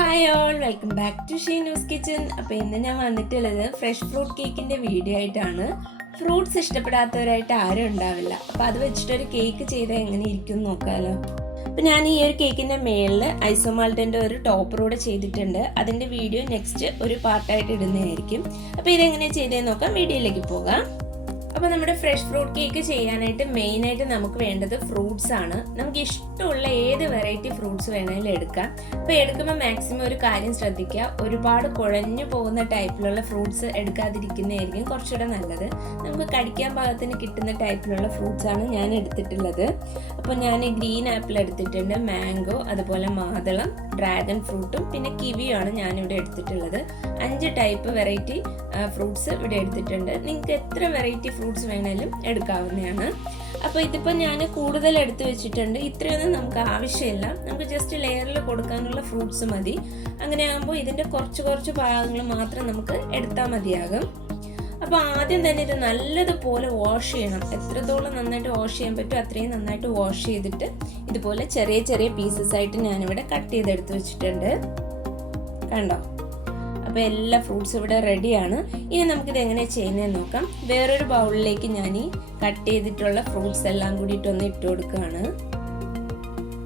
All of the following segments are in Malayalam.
Hi all, welcome back to Sheenu's kitchen. അപ്പോൾ ഇന്ന് ഞാൻ വന്നിട്ടുള്ളത് ഫ്രഷ് ഫ്രൂട്ട് കേക്കിൻ്റെ വീഡിയോ ആയിട്ടാണ്. ഫ്രൂട്ട്സ് ഇഷ്ടപ്പെടാത്തവരായിട്ട് ആരും ഉണ്ടാവില്ല. അപ്പോൾ അത് വെച്ചിട്ടൊരു കേക്ക് ചെയ്താൽ എങ്ങനെ ഇരിക്കും എന്ന് നോക്കാമല്ലോ. അപ്പോൾ ഞാൻ ഈ ഒരു കേക്കിൻ്റെ മേളിൽ ഐസോമാൾട്ടിൻ്റെ ഒരു ടോപ്പറൂടെ ചെയ്തിട്ടുണ്ട്. അതിൻ്റെ വീഡിയോ നെക്സ്റ്റ് ഒരു പാർട്ടായിട്ട് ഇടുന്നതായിരിക്കും. അപ്പോൾ ഇതെങ്ങനെ ചെയ്തതെന്ന് നോക്കാം, വീഡിയോയിലേക്ക് പോകാം. അപ്പോൾ നമ്മുടെ ഫ്രഷ് ഫ്രൂട്ട് കേക്ക് ചെയ്യാനായിട്ട് മെയിനായിട്ട് നമുക്ക് വേണ്ടത് ഫ്രൂട്ട്സ് ആണ്. നമുക്ക് ഇഷ്ടമുള്ള ഏത് വെറൈറ്റി ഫ്രൂട്ട്സ് വേണമെങ്കിലും എടുക്കാം. അപ്പോൾ എടുക്കുമ്പോൾ മാക്സിമം ഒരു കാര്യം ശ്രദ്ധിക്കുക, ഒരുപാട് കുഴഞ്ഞു പോകുന്ന ടൈപ്പിലുള്ള ഫ്രൂട്ട്സ് എടുക്കാതിരിക്കുന്നതായിരിക്കും കുറച്ചുകൂടെ നല്ലത്. നമുക്ക് കടിക്കാൻ പാകത്തിന് കിട്ടുന്ന ടൈപ്പിലുള്ള ഫ്രൂട്ട്സ് ആണ് ഞാൻ എടുത്തിട്ടുള്ളത്. അപ്പോൾ ഞാൻ ഗ്രീൻ ആപ്പിൾ എടുത്തിട്ടുണ്ട്, മാംഗോ, അതുപോലെ മാതളം, ഡ്രാഗൺ ഫ്രൂട്ടും പിന്നെ കിവിയുമാണ് ഞാനിവിടെ എടുത്തിട്ടുള്ളത്. 5 ടൈപ്പ് വെറൈറ്റി ഫ്രൂട്ട്സ് ഇവിടെ എടുത്തിട്ടുണ്ട്. നിങ്ങൾക്ക് എത്ര വെറൈറ്റി ഫ്രൂട്ട്സ് വേണേലും എടുക്കാവുന്നതാണ്. അപ്പോൾ ഇതിപ്പോൾ ഞാൻ കൂടുതൽ എടുത്തു വെച്ചിട്ടുണ്ട്. ഇത്രയൊന്നും നമുക്ക് ആവശ്യമില്ല, നമുക്ക് ജസ്റ്റ് ലെയറിൽ കൊടുക്കാനുള്ള ഫ്രൂട്ട്സ് മതി. അങ്ങനെ ആകുമ്പോൾ ഇതിൻ്റെ കുറച്ച് ഭാഗങ്ങൾ മാത്രം നമുക്ക് എടുത്താൽ മതിയാകും. അപ്പോൾ ആദ്യം തന്നെ ഇത് നല്ലതുപോലെ വാഷ് ചെയ്യണം. എത്രത്തോളം നന്നായിട്ട് വാഷ് ചെയ്യാൻ പറ്റും അത്രയും നന്നായിട്ട് വാഷ് ചെയ്തിട്ട് ഇതുപോലെ ചെറിയ പീസസ് ആയിട്ട് ഞാനിവിടെ കട്ട് ചെയ്തെടുത്ത് വെച്ചിട്ടുണ്ട്. കണ്ടോ? അപ്പോൾ എല്ലാ ഫ്രൂട്ട്സും ഇവിടെ റെഡിയാണ്. ഇനി നമുക്കിത് എങ്ങനെ ചെയ്യുന്നതെന്ന് നോക്കാം. വേറൊരു ബൗളിലേക്ക് ഞാൻ ഈ കട്ട് ചെയ്തിട്ടുള്ള ഫ്രൂട്ട്സ് എല്ലാം കൂടിയിട്ടൊന്ന് ഇട്ട് കൊടുക്കുകയാണ്.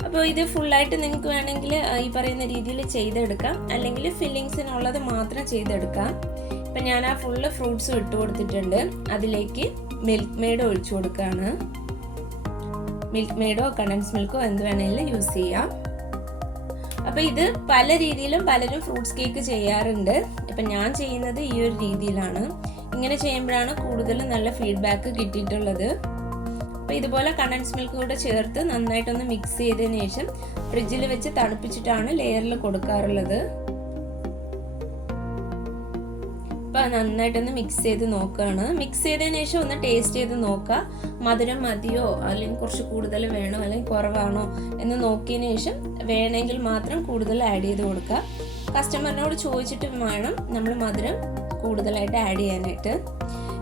അപ്പോൾ ഇത് ഫുള്ളായിട്ട് നിങ്ങൾക്ക് വേണമെങ്കിൽ ഈ പറയുന്ന രീതിയിൽ ചെയ്തെടുക്കാം, അല്ലെങ്കിൽ ഫില്ലിങ്സിനുള്ളത് മാത്രം ചെയ്തെടുക്കാം. ഇപ്പം ഞാൻ ആ ഫുള്ള് ഫ്രൂട്ട്സും ഇട്ട് കൊടുത്തിട്ടുണ്ട്. അതിലേക്ക് മിൽക്ക് മെയ്ഡ് ഒഴിച്ചു കൊടുക്കുകയാണ്. മിൽക്ക് മെയ്ഡോ കണ്ടൻസ് മിൽക്കോ എന്ത് വേണമെങ്കിലും യൂസ് ചെയ്യാം. അപ്പോൾ ഇത് പല രീതിയിലും പലരും ഫ്രൂട്ട്സ് കേക്ക് ചെയ്യാറുണ്ട്. ഇപ്പം ഞാൻ ചെയ്യുന്നത് ഈ ഒരു രീതിയിലാണ്. ഇങ്ങനെ ചെയ്യുമ്പോഴാണ് കൂടുതൽ നല്ല ഫീഡ്ബാക്ക് കിട്ടിയിട്ടുള്ളത്. അപ്പോൾ ഇതുപോലെ കണ്ടൻസ് മിൽക്ക് കൂടെ ചേർത്ത് നന്നായിട്ടൊന്ന് മിക്സ് ചെയ്തതിന് ശേഷം ഫ്രിഡ്ജിൽ വെച്ച് തണുപ്പിച്ചിട്ടാണ് ലെയറിൽ കൊടുക്കാറുള്ളത്. അപ്പോൾ നന്നായിട്ടൊന്ന് മിക്സ് ചെയ്ത് നോക്കുകയാണ്. മിക്സ് ചെയ്തതിന് ശേഷം ഒന്ന് ടേസ്റ്റ് ചെയ്ത് നോക്കുക, മധുരം മതിയോ അല്ലെങ്കിൽ കുറച്ച് കൂടുതൽ വേണോ അല്ലെങ്കിൽ കുറവാണോ എന്ന് നോക്കിയതിന് ശേഷം വേണമെങ്കിൽ മാത്രം കൂടുതൽ ആഡ് ചെയ്ത് കൊടുക്കുക. കസ്റ്റമറിനോട് ചോദിച്ചിട്ട് വേണം നമ്മൾ മധുരം കൂടുതലായിട്ട് ആഡ് ചെയ്യാനായിട്ട്.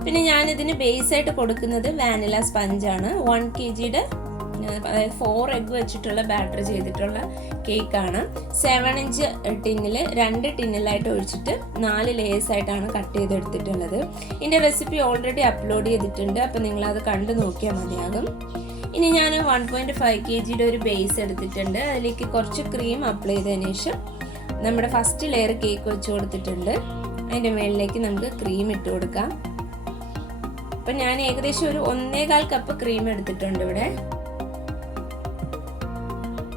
പിന്നെ ഞാനിതിന് ബേസായിട്ട് കൊടുക്കുന്നത് വാനില സ്പഞ്ചാണ്. 1 kg അതായത് 4 എഗ്ഗ് വെച്ചിട്ടുള്ള ബാറ്റർ ചെയ്തിട്ടുള്ള കേക്കാണ്. 7 ഇഞ്ച് ടിന്നിൽ 2 ടിന്നിലായിട്ട് ഒഴിച്ചിട്ട് 4 ലേയേഴ്സ് ആയിട്ടാണ് കട്ട് ചെയ്തെടുത്തിട്ടുള്ളത്. ഇതിൻ്റെ റെസിപ്പി ഓൾറെഡി അപ്ലോഡ് ചെയ്തിട്ടുണ്ട്, അപ്പോൾ നിങ്ങളത് കണ്ടു നോക്കിയാൽ മതിയാകും. ഇനി ഞാൻ 1.5 kg ഒരു ബേസ് എടുത്തിട്ടുണ്ട്. അതിലേക്ക് കുറച്ച് ക്രീം അപ്ലൈ ചെയ്തതിന് ശേഷം നമ്മുടെ ഫസ്റ്റ് ലെയർ കേക്ക് വെച്ച് കൊടുത്തിട്ടുണ്ട്. അതിൻ്റെ മുകളിലേക്ക് നമുക്ക് ക്രീം ഇട്ട് കൊടുക്കാം. അപ്പം ഞാൻ ഏകദേശം ഒരു 1.25 കപ്പ് ക്രീം എടുത്തിട്ടുണ്ട്. ഇവിടെ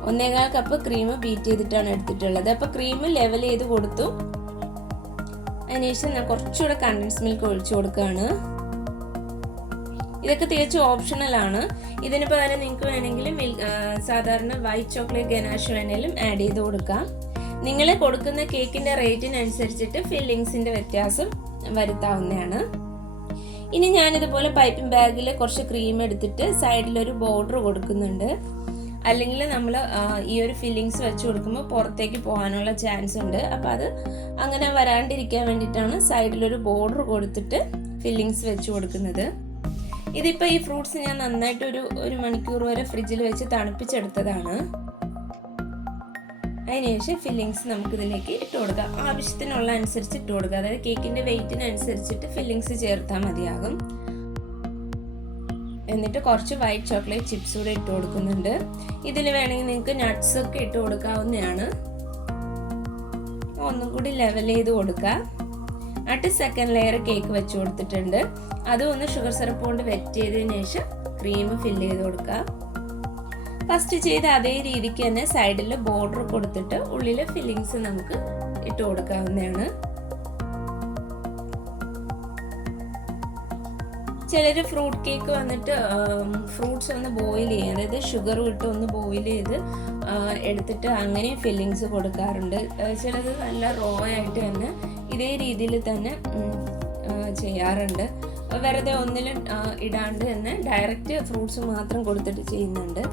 1.25 കപ്പ് ക്രീം ബീറ്റ് ചെയ്തിട്ടാണ് എടുത്തിട്ടുള്ളത്. അപ്പോൾ ക്രീം ലെവൽ ചെയ്ത് കൊടുത്തു. അതിനുശേഷം ഞാൻ കുറച്ചുകൂടെ കണ്ടൻസ് മിൽക്ക് ഒഴിച്ചു കൊടുക്കുകയാണ്. ഇതൊക്കെ തികച്ചും ഓപ്ഷണലാണ്. ഇതിന് പകരം നിങ്ങൾക്ക് വേണമെങ്കിൽ സാധാരണ വൈറ്റ് ചോക്ലേറ്റ് ഗനാഷ് വേണമെങ്കിലും ആഡ് ചെയ്ത് കൊടുക്കാം. നിങ്ങൾ കൊടുക്കുന്ന കേക്കിൻ്റെ റേറ്റിനനുസരിച്ചിട്ട് ഫില്ലിങ്സിൻ്റെ വ്യത്യാസം വരുത്താവുന്നതാണ്. ഇനി ഞാനിതുപോലെ പൈപ്പിംഗ് ബാഗിൽ കുറച്ച് ക്രീം എടുത്തിട്ട് സൈഡിലൊരു ബോർഡർ കൊടുക്കുന്നുണ്ട്. അല്ലെങ്കിൽ നമ്മൾ ഈ ഒരു ഫില്ലിങ്സ് വെച്ച് കൊടുക്കുമ്പോൾ പുറത്തേക്ക് പോകാനുള്ള ചാൻസ് ഉണ്ട്. അപ്പോൾ അത് അങ്ങനെ വരാണ്ടിരിക്കാൻ വേണ്ടിയിട്ടാണ് സൈഡിലൊരു ബോർഡർ കൊടുത്തിട്ട് ഫില്ലിങ്സ് വെച്ച് കൊടുക്കുന്നത്. ഇതിപ്പോൾ ഈ ഫ്രൂട്ട്സ് ഞാൻ നന്നായിട്ട് ഒരു മണിക്കൂർ വരെ ഫ്രിഡ്ജിൽ വെച്ച് തണുപ്പിച്ചെടുത്തതാണ്. അതിനുശേഷം ഫില്ലിങ്സ് നമുക്കിതിലേക്ക് ഇട്ട് കൊടുക്കാം. ആവശ്യത്തിനുള്ള അനുസരിച്ച് ഇട്ട് കൊടുക്കുക. അതായത് കേക്കിൻ്റെ വെയിറ്റിനനുസരിച്ചിട്ട് ഫില്ലിങ്സ് ചേർത്താൽ മതിയാകും. എന്നിട്ട് കുറച്ച് വൈറ്റ് ചോക്ലേറ്റ് ചിപ്സ് കൂടെ ഇട്ട് കൊടുക്കുന്നുണ്ട്. ഇതിൽ വേണമെങ്കിൽ നിങ്ങൾക്ക് നട്ട്സ് ഒക്കെ ഇട്ട് കൊടുക്കാവുന്നതാണ്. ഒന്നും കൂടി ലെവൽ ചെയ്ത് കൊടുക്കുക. എന്നിട്ട് സെക്കൻഡ് ലെയർ കേക്ക് വെച്ച് കൊടുത്തിട്ടുണ്ട്. അതും ഒന്ന് ഷുഗർ സിറപ്പ് കൊണ്ട് വെറ്റ് ചെയ്തതിന് ശേഷം ക്രീം ഫില്ല് ചെയ്ത് കൊടുക്കുക. ഫസ്റ്റ് ചെയ്ത അതേ രീതിക്ക് തന്നെ സൈഡിൽ ബോർഡർ കൊടുത്തിട്ട് ഉള്ളിൽ ഫില്ലിങ്സ് നമുക്ക് ഇട്ട് കൊടുക്കാവുന്നതാണ്. ചിലർ ഫ്രൂട്ട് കേക്ക് വന്നിട്ട് ഫ്രൂട്ട്സ് ഒന്ന് ബോയിൽ ചെയ്യും, അതായത് ഷുഗർ ഇട്ട് ഒന്ന് ബോയിൽ ചെയ്ത് എടുത്തിട്ട് അങ്ങനെയും ഫില്ലിങ്സ് കൊടുക്കാറുണ്ട്. ചിലത് നല്ല റോ ആയിട്ട് തന്നെ ഇതേ രീതിയിൽ തന്നെ ചെയ്യാറുണ്ട്. വെറുതെ ഒന്നിലും ഇടാണ്ട് തന്നെ ഡയറക്റ്റ് ഫ്രൂട്ട്സ് മാത്രം കൊടുത്തിട്ട് ചെയ്യുന്നുണ്ട്.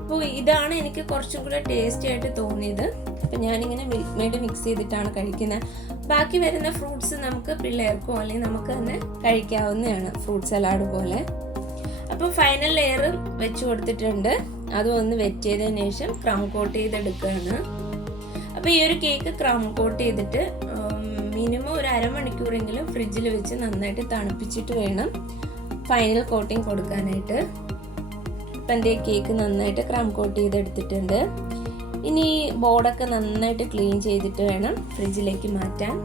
അപ്പോൾ ഇതാണ് എനിക്ക് കുറച്ചും കൂടെ ടേസ്റ്റി ആയിട്ട് തോന്നിയത്. അപ്പോൾ ഞാനിങ്ങനെ മിൽക്ക് മെയ്ഡ് മിക്സ് ചെയ്തിട്ടാണ് കഴിക്കുന്നത്. ബാക്കി വരുന്ന ഫ്രൂട്ട്സ് നമുക്ക് പിള്ളേർക്കോ അല്ലെങ്കിൽ നമുക്ക് തന്നെ കഴിക്കാവുന്നതാണ്, ഫ്രൂട്ട് സലാഡ് പോലെ. അപ്പോൾ ഫൈനൽ ലെയർ വെച്ച് കൊടുത്തിട്ടുണ്ട്. അതും ഒന്ന് വെറ്റ് ചെയ്തതിന് ശേഷം ക്രൗൺ കോട്ട് ചെയ്തെടുക്കുകയാണ്. അപ്പോൾ ഈ ഒരു കേക്ക് ക്രം കോട്ട് ചെയ്തിട്ട് മിനിമം ഒരു അരമണിക്കൂറെങ്കിലും ഫ്രിഡ്ജിൽ വെച്ച് നന്നായിട്ട് തണുപ്പിച്ചിട്ട് വേണം ഫൈനൽ കോട്ടിങ് കൊടുക്കാനായിട്ട്. ഇപ്പം എൻ്റെ കേക്ക് നന്നായിട്ട് ക്രം കോട്ട് ചെയ്തെടുത്തിട്ടുണ്ട്. ഇനി ബോർഡൊക്കെ നന്നായിട്ട് ക്ലീൻ ചെയ്തിട്ട് വേണം ഫ്രിഡ്ജിലേക്ക് മാറ്റാൻ.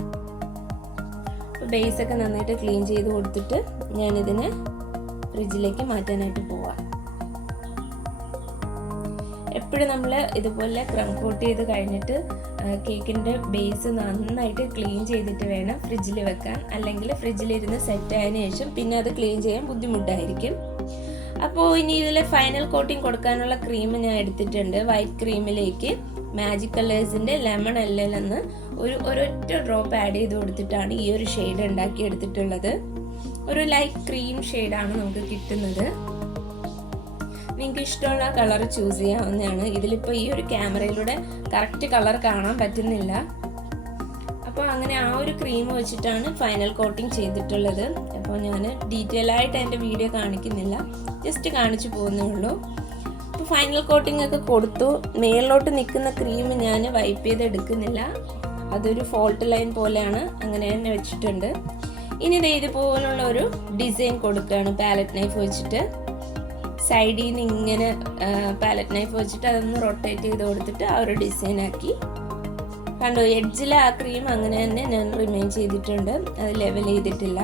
അപ്പോൾ ബേസൊക്കെ നന്നായിട്ട് ക്ലീൻ ചെയ്ത് കൊടുത്തിട്ട് ഞാനിതിനെ ഫ്രിഡ്ജിലേക്ക് മാറ്റാനായിട്ട് പോവാം. എപ്പോഴും നമ്മൾ ഇതുപോലെ ക്രം കോട്ട് ചെയ്ത് കഴിഞ്ഞിട്ട് കേക്കിൻ്റെ ബേസ് നന്നായിട്ട് ക്ലീൻ ചെയ്തിട്ട് വേണം ഫ്രിഡ്ജിൽ വെക്കാൻ. അല്ലെങ്കിൽ ഫ്രിഡ്ജിലിരുന്ന് സെറ്റ് ആയതിനു ശേഷം പിന്നെ അത് ക്ലീൻ ചെയ്യാൻ ബുദ്ധിമുട്ടായിരിക്കും. അപ്പോൾ ഇനി ഇതിൽ ഫൈനൽ കോട്ടിങ് കൊടുക്കാനുള്ള ക്രീം ഞാൻ എടുത്തിട്ടുണ്ട്. വൈറ്റ് ക്രീമിലേക്ക് മാജിക് കളേഴ്സിൻ്റെ ലെമൺ LL എന്ന് ഒരൊറ്റ ഡ്രോപ്പ് ആഡ് ചെയ്ത് കൊടുത്തിട്ടാണ് ഈ ഒരു ഷെയ്ഡ് ഉണ്ടാക്കി എടുത്തിട്ടുള്ളത്. ഒരു ലൈറ്റ് ക്രീം ഷെയ്ഡാണ് നമുക്ക് കിട്ടുന്നത്. നിങ്ങൾക്ക് ഇഷ്ടമുള്ള കളർ ചൂസ് ചെയ്യാവുന്നതാണ്. ഇതിലിപ്പോൾ ഈ ഒരു ക്യാമറയിലൂടെ കറക്റ്റ് കളർ കാണാൻ പറ്റുന്നില്ല. അപ്പോൾ അങ്ങനെ ആ ഒരു ക്രീം വെച്ചിട്ടാണ് ഫൈനൽ കോട്ടിങ് ചെയ്തിട്ടുള്ളത്. അപ്പോൾ ഞാൻ ഡീറ്റെയിൽ ആയിട്ട് എൻ്റെ വീഡിയോ കാണിക്കുന്നില്ല, ജസ്റ്റ് കാണിച്ചു പോകുന്നേ ഉള്ളൂ. അപ്പോൾ ഫൈനൽ കോട്ടിംഗ് ഒക്കെ കൊടുത്തു. മേളിലോട്ട് നിൽക്കുന്ന ക്രീം ഞാൻ വൈപ്പ് ചെയ്ത് എടുക്കുന്നില്ല, അതൊരു ഫോൾട്ട് ലൈൻ പോലെയാണ്, അങ്ങനെ തന്നെ വെച്ചിട്ടുണ്ട്. ഇനി ഇതുപോലുള്ള ഒരു ഡിസൈൻ കൊടുക്കുകയാണ് പാലറ്റ് നൈഫ് വെച്ചിട്ട്. സൈഡിൽ നിന്ന് ഇങ്ങനെ പാലറ്റ് നൈഫ് വെച്ചിട്ട് അതൊന്ന് റൊട്ടേറ്റ് ചെയ്ത് കൊടുത്തിട്ട് ആ ഒരു ഡിസൈൻ ആക്കി. കണ്ടോ, എഡ്ജിൽ ആ ക്രീം അങ്ങനെ തന്നെ ഞാൻ റിമെയിൻ ചെയ്തിട്ടുണ്ട്, അത് ലെവൽ ചെയ്തിട്ടില്ല.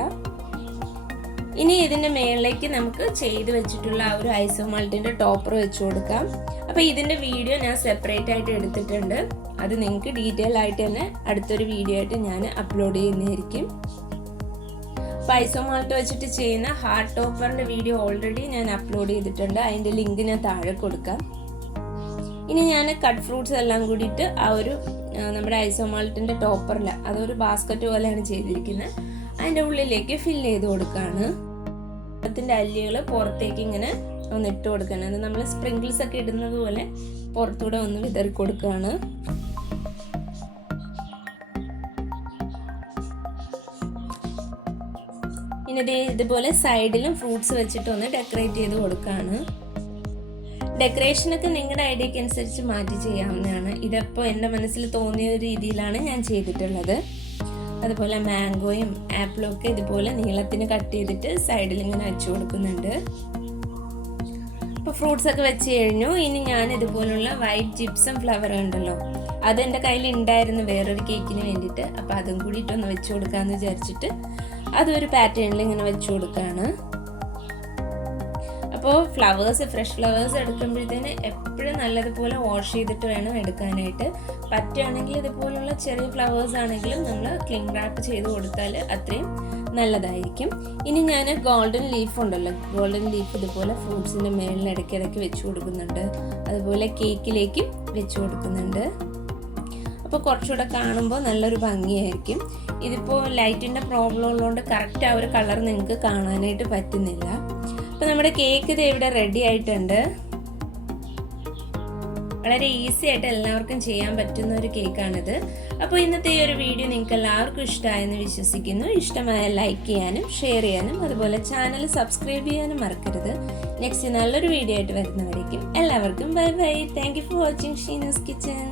ഇനി ഇതിൻ്റെ മേളിലേക്ക് നമുക്ക് ചെയ്ത് വെച്ചിട്ടുള്ള ആ ഒരു ഐസോമാൾട്ടിൻ്റെ ടോപ്പർ വെച്ച് കൊടുക്കാം. അപ്പോൾ ഇതിൻ്റെ വീഡിയോ ഞാൻ സെപ്പറേറ്റ് ആയിട്ട് എടുത്തിട്ടുണ്ട്. അത് നിങ്ങൾക്ക് ഡീറ്റെയിൽ ആയിട്ട് തന്നെ അടുത്തൊരു വീഡിയോ ആയിട്ട് ഞാൻ അപ്ലോഡ് ചെയ്യുന്നതായിരിക്കും. ഐസോമാൾട്ട് വെച്ചിട്ട് ചെയ്യുന്ന ഹാർട്ട് ടോപ്പറിൻ്റെ വീഡിയോ ഓൾറെഡി ഞാൻ അപ്ലോഡ് ചെയ്തിട്ടുണ്ട്, അതിൻ്റെ ലിങ്ക് ഞാൻ താഴെ കൊടുക്കാം. ഇനി ഞാൻ കട്ട് ഫ്രൂട്ട്സ് എല്ലാം കൂടിയിട്ട് ആ ഒരു നമ്മുടെ ഐസോമാൾട്ടിൻ്റെ ടോപ്പറിൽ അതൊരു ബാസ്ക്കറ്റ് പോലെയാണ് ചെയ്തിരിക്കുന്നത്, അതിൻ്റെ ഉള്ളിലേക്ക് ഫില്ല് ചെയ്ത് കൊടുക്കുകയാണ്. അതിൻ്റെ അല്ലികൾ പുറത്തേക്ക് ഇങ്ങനെ ഒന്ന് ഇട്ട് കൊടുക്കണം. അത് നമ്മൾ സ്പ്രിങ്കിൾസ് ഒക്കെ ഇടുന്നത് പോലെ പുറത്തൂടെ ഒന്ന് വിതറി കൊടുക്കുകയാണ്. ഇനി ഇതുപോലെ സൈഡിലും ഫ്രൂട്ട്സ് വെച്ചിട്ട് ഒന്ന് ഡെക്കറേറ്റ് ചെയ്ത് കൊടുക്കുകയാണ്. ഡെക്കറേഷനൊക്കെ നിങ്ങളുടെ ഐഡിയക്ക് അനുസരിച്ച് മാറ്റി ചെയ്യാവുന്നതാണ്. ഇതിപ്പോൾ എൻ്റെ മനസ്സിൽ തോന്നിയ ഒരു രീതിയിലാണ് ഞാൻ ചെയ്തിട്ടുള്ളത്. അതുപോലെ മാംഗോയും ആപ്പിളും ഒക്കെ ഇതുപോലെ നീളത്തിന് കട്ട് ചെയ്തിട്ട് സൈഡിൽ ഇങ്ങനെ വെച്ച് കൊടുക്കുന്നുണ്ട്. അപ്പോൾ ഫ്രൂട്ട്സ് ഒക്കെ വെച്ച് കഴിഞ്ഞു. ഇനി ഞാൻ ഇതുപോലുള്ള വൈറ്റ് ജിപ്സം ഫ്ലവർ ഉണ്ടല്ലോ, അതെൻ്റെ കയ്യിൽ ഉണ്ടായിരുന്നു വേറൊരു കേക്കിന് വേണ്ടിയിട്ട്. അപ്പോൾ അതും കൂടിയിട്ടൊന്ന് വെച്ച് കൊടുക്കാമെന്ന് വിചാരിച്ചിട്ട് അതൊരു പാറ്റേണിൽ ഇങ്ങനെ വെച്ച് കൊടുക്കുകയാണ്. അപ്പോൾ ഫ്രഷ് ഫ്ലവേഴ്സ് എടുക്കുമ്പോഴത്തേന് എപ്പോഴും നല്ലതുപോലെ വാഷ് ചെയ്തിട്ട് വേണം എടുക്കാനായിട്ട്. പറ്റുകയാണെങ്കിൽ ഇതുപോലുള്ള ചെറിയ ഫ്ലവേഴ്സ് ആണെങ്കിലും നമ്മൾ ക്ലിംഗ് റാപ്പ് ചെയ്ത് കൊടുത്താൽ അത്രയും നല്ലതായിരിക്കും. ഇനി ഞാൻ ഗോൾഡൻ ലീഫ് ഉണ്ടല്ലോ, ഗോൾഡൻ ലീഫ് ഇതുപോലെ ഫ്രൂട്ട്സിൻ്റെ മേളിൽ ഇടയ്ക്കിടയ്ക്ക് വെച്ച് കൊടുക്കുന്നുണ്ട്. അതുപോലെ കേക്കിലേക്ക് വെച്ച് കൊടുക്കുന്നുണ്ട്. അപ്പോൾ കുറച്ചുകൂടെ കാണുമ്പോൾ നല്ലൊരു ഭംഗിയായിരിക്കും. ഇതിപ്പോൾ ലൈറ്റിൻ്റെ പ്രോബ്ലം ഉള്ളതുകൊണ്ട് കറക്റ്റ് ആ ഒരു കളർ നിങ്ങൾക്ക് കാണാനായിട്ട് പറ്റുന്നില്ല. അപ്പോൾ നമ്മുടെ കേക്ക് ഇത് ഇവിടെ റെഡി ആയിട്ടുണ്ട്. വളരെ ഈസി ആയിട്ട് എല്ലാവർക്കും ചെയ്യാൻ പറ്റുന്ന ഒരു കേക്കാണിത്. അപ്പോൾ ഇന്നത്തെ ഈ ഒരു വീഡിയോ നിങ്ങൾക്ക് എല്ലാവർക്കും ഇഷ്ടമായെന്ന് വിശ്വസിക്കുന്നു. ഇഷ്ടമായ ലൈക്ക് ചെയ്യാനും ഷെയർ ചെയ്യാനും അതുപോലെ ചാനൽ സബ്സ്ക്രൈബ് ചെയ്യാനും മറക്കരുത്. നെക്സ്റ്റ് നല്ലൊരു വീഡിയോ ആയിട്ട് വരുന്നവരേക്കും എല്ലാവർക്കും bye bye. Thank you for watching Sheenu's kitchen.